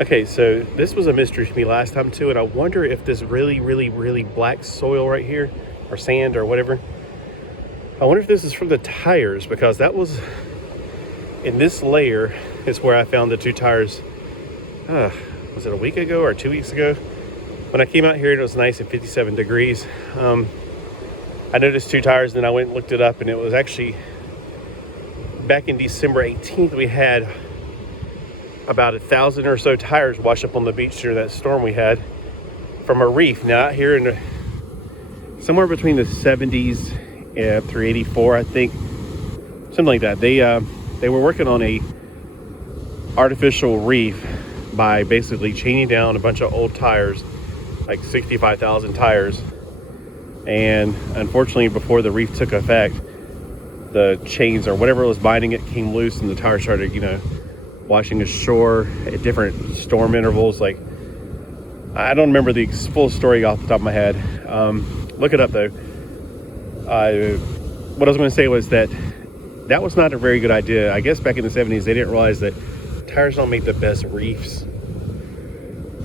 Okay, so this was a mystery to me last time too, and I wonder if this really black soil right here, or sand or whatever, I wonder if this is from the tires, because that was, in this layer is where I found the two tires, was it a week ago or 2 weeks ago? When I came out here, it was nice at 57 degrees. I noticed two tires, and then I went and looked it up, and it was actually, back in December 18th, we had about 1,000 or so tires wash up on the beach during that storm we had from a reef. Now out here in somewhere between the 70s through 84, I think, something like that. They were working on a artificial reef by basically chaining down a bunch of old tires, like 65,000 tires. And unfortunately, before the reef took effect, the chains or whatever was binding it came loose, and the tires started, washing ashore at different storm intervals. Like, I don't remember the full story off the top of my head. Look it up though. What I was going to say was that was not a very good idea. I guess back in the 70s, they didn't realize that tires don't make the best reefs.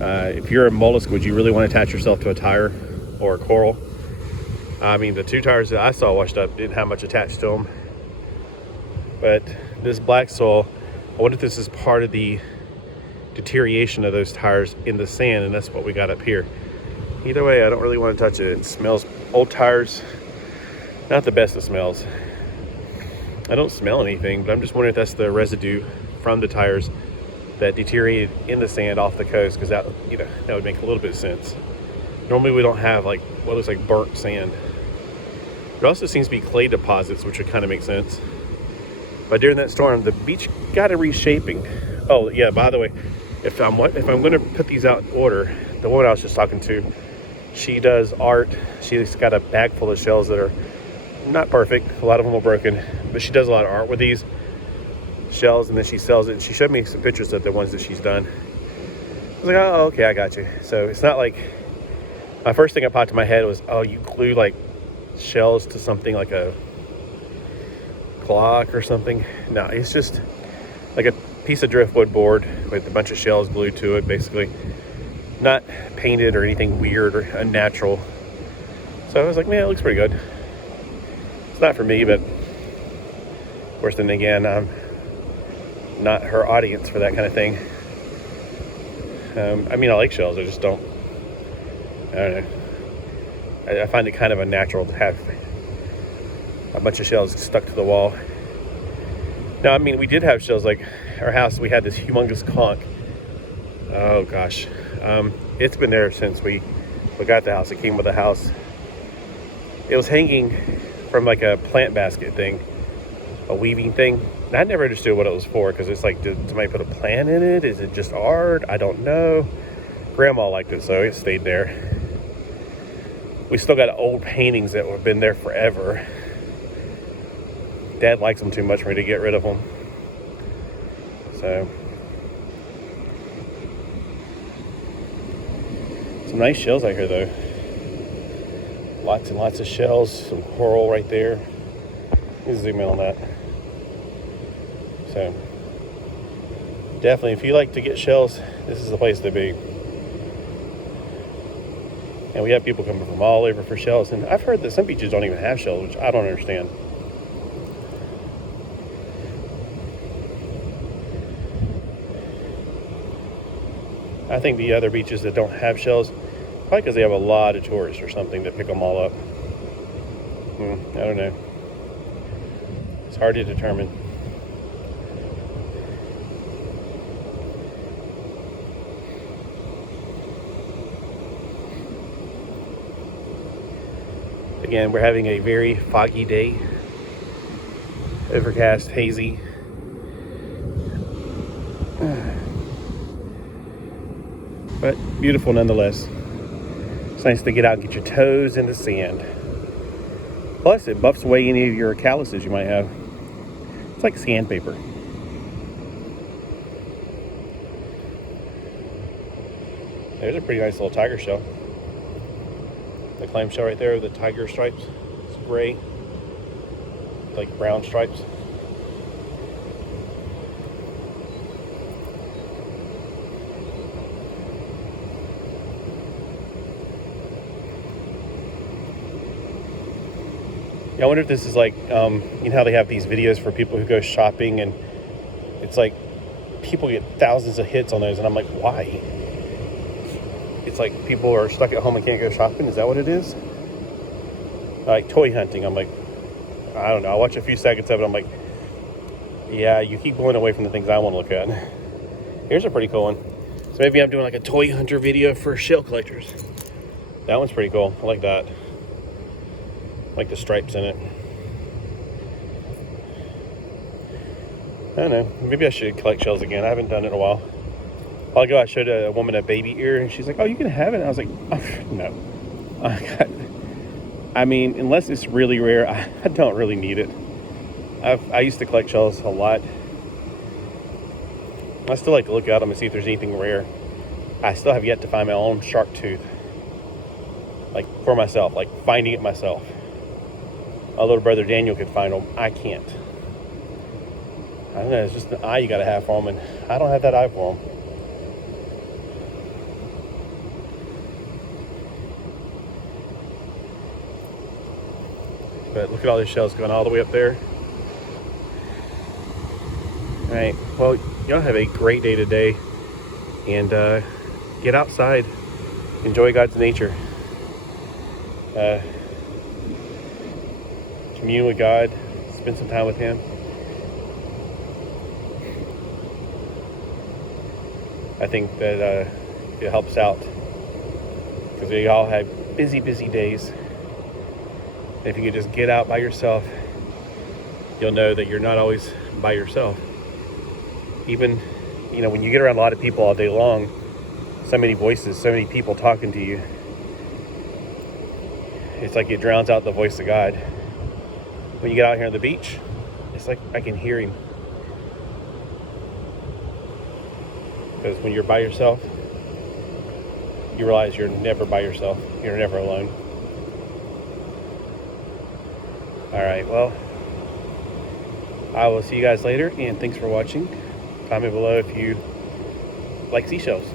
If you're a mollusk, would you really want to attach yourself to a tire or a coral? I mean, the two tires that I saw washed up didn't have much attached to them. But this black soil, I wonder if this is part of the deterioration of those tires in the sand, and that's what we got up here. Either way, I don't really want to touch it. It smells, old tires, not the best of smells. I don't smell anything, but I'm just wondering if that's the residue from the tires that deteriorated in the sand off the coast, because that would make a little bit of sense. Normally we don't have like what looks like burnt sand. There also seems to be clay deposits, which would kind of make sense. But during that storm, the beach got a reshaping. Oh yeah, by the way, if I'm going to put these out in order, the woman I was just talking to, she does art. She's got a bag full of shells that are not perfect. A lot of them are broken, but she does a lot of art with these shells, and then she sells it. And she showed me some pictures of the ones that she's done. I was like, oh, okay, I got you. So it's not like, my first thing that popped in my head was, oh, you glue like shells to something like a clock or something. No, it's just like a piece of driftwood board with a bunch of shells glued to it, basically. Not painted or anything weird or unnatural. So I was like, man, it looks pretty good. It's not for me, but of course, then again, I'm not her audience for that kind of thing. I mean, I like shells, I just don't know. I find it kind of unnatural to have a bunch of shells stuck to the wall. Now, I mean, we did have shells, like our house, we had this humongous conch. Oh gosh. It's been there since we got the house. It came with the house. It was hanging from like a plant basket thing, a weaving thing. And I never understood what it was for, because it's like, did somebody put a plant in it? Is it just art? I don't know. Grandma liked it, so it stayed there. We still got old paintings that have been there forever. Dad likes them too much for me to get rid of them. So, some nice shells out here though. Lots and lots of shells, some coral right there. Let me zoom in on that. So, definitely, if you like to get shells, this is the place to be. And we have people coming from all over for shells. And I've heard that some beaches don't even have shells, which I don't understand. I think the other beaches that don't have shells, probably because they have a lot of tourists or something that pick them all up. I don't know. It's hard to determine. Again, we're having a very foggy day. Overcast, hazy. But beautiful nonetheless. It's nice to get out and get your toes in the sand. Plus, it buffs away any of your calluses you might have. It's like sandpaper. There's a pretty nice little tiger shell. The clam shell right there with the tiger stripes. It's gray, like brown stripes. Yeah, I wonder if this is like, you know how they have these videos for people who go shopping, and it's like people get thousands of hits on those, and I'm like, why? It's like people are stuck at home and can't go shopping. Is that what it is? Like toy hunting. I'm like, I don't know. I watch a few seconds of it. I'm like, yeah, you keep going away from the things I want to look at. Here's a pretty cool one. So maybe I'm doing like a toy hunter video for shell collectors. That one's pretty cool. I like that. I like the stripes in it. I don't know. Maybe I should collect shells again. I haven't done it in a while. A while ago, I showed a woman a baby ear, and she's like, "Oh, you can have it." And I was like, oh, "No." I mean, unless it's really rare, I don't really need it. I used to collect shells a lot. I still like to look at them and see if there's anything rare. I still have yet to find my own shark tooth, like for myself, like finding it myself. My little brother Daniel could find them. I can't. I don't know. It's just the eye you got to have for them, and I don't have that eye for them. But look at all these shells going all the way up there. All right. Well, y'all have a great day today, and get outside, enjoy God's nature, commune with God, spend some time with Him. I think that it helps out, because we all have busy days. And if you can just get out by yourself, you'll know that you're not always by yourself. Even, when you get around a lot of people all day long, so many voices, so many people talking to you, it's like it drowns out the voice of God. When you get out here on the beach, it's like I can hear Him. Because when you're by yourself, you realize you're never by yourself. You're never alone. All right, well, I will see you guys later, and thanks for watching. Comment below if you like seashells.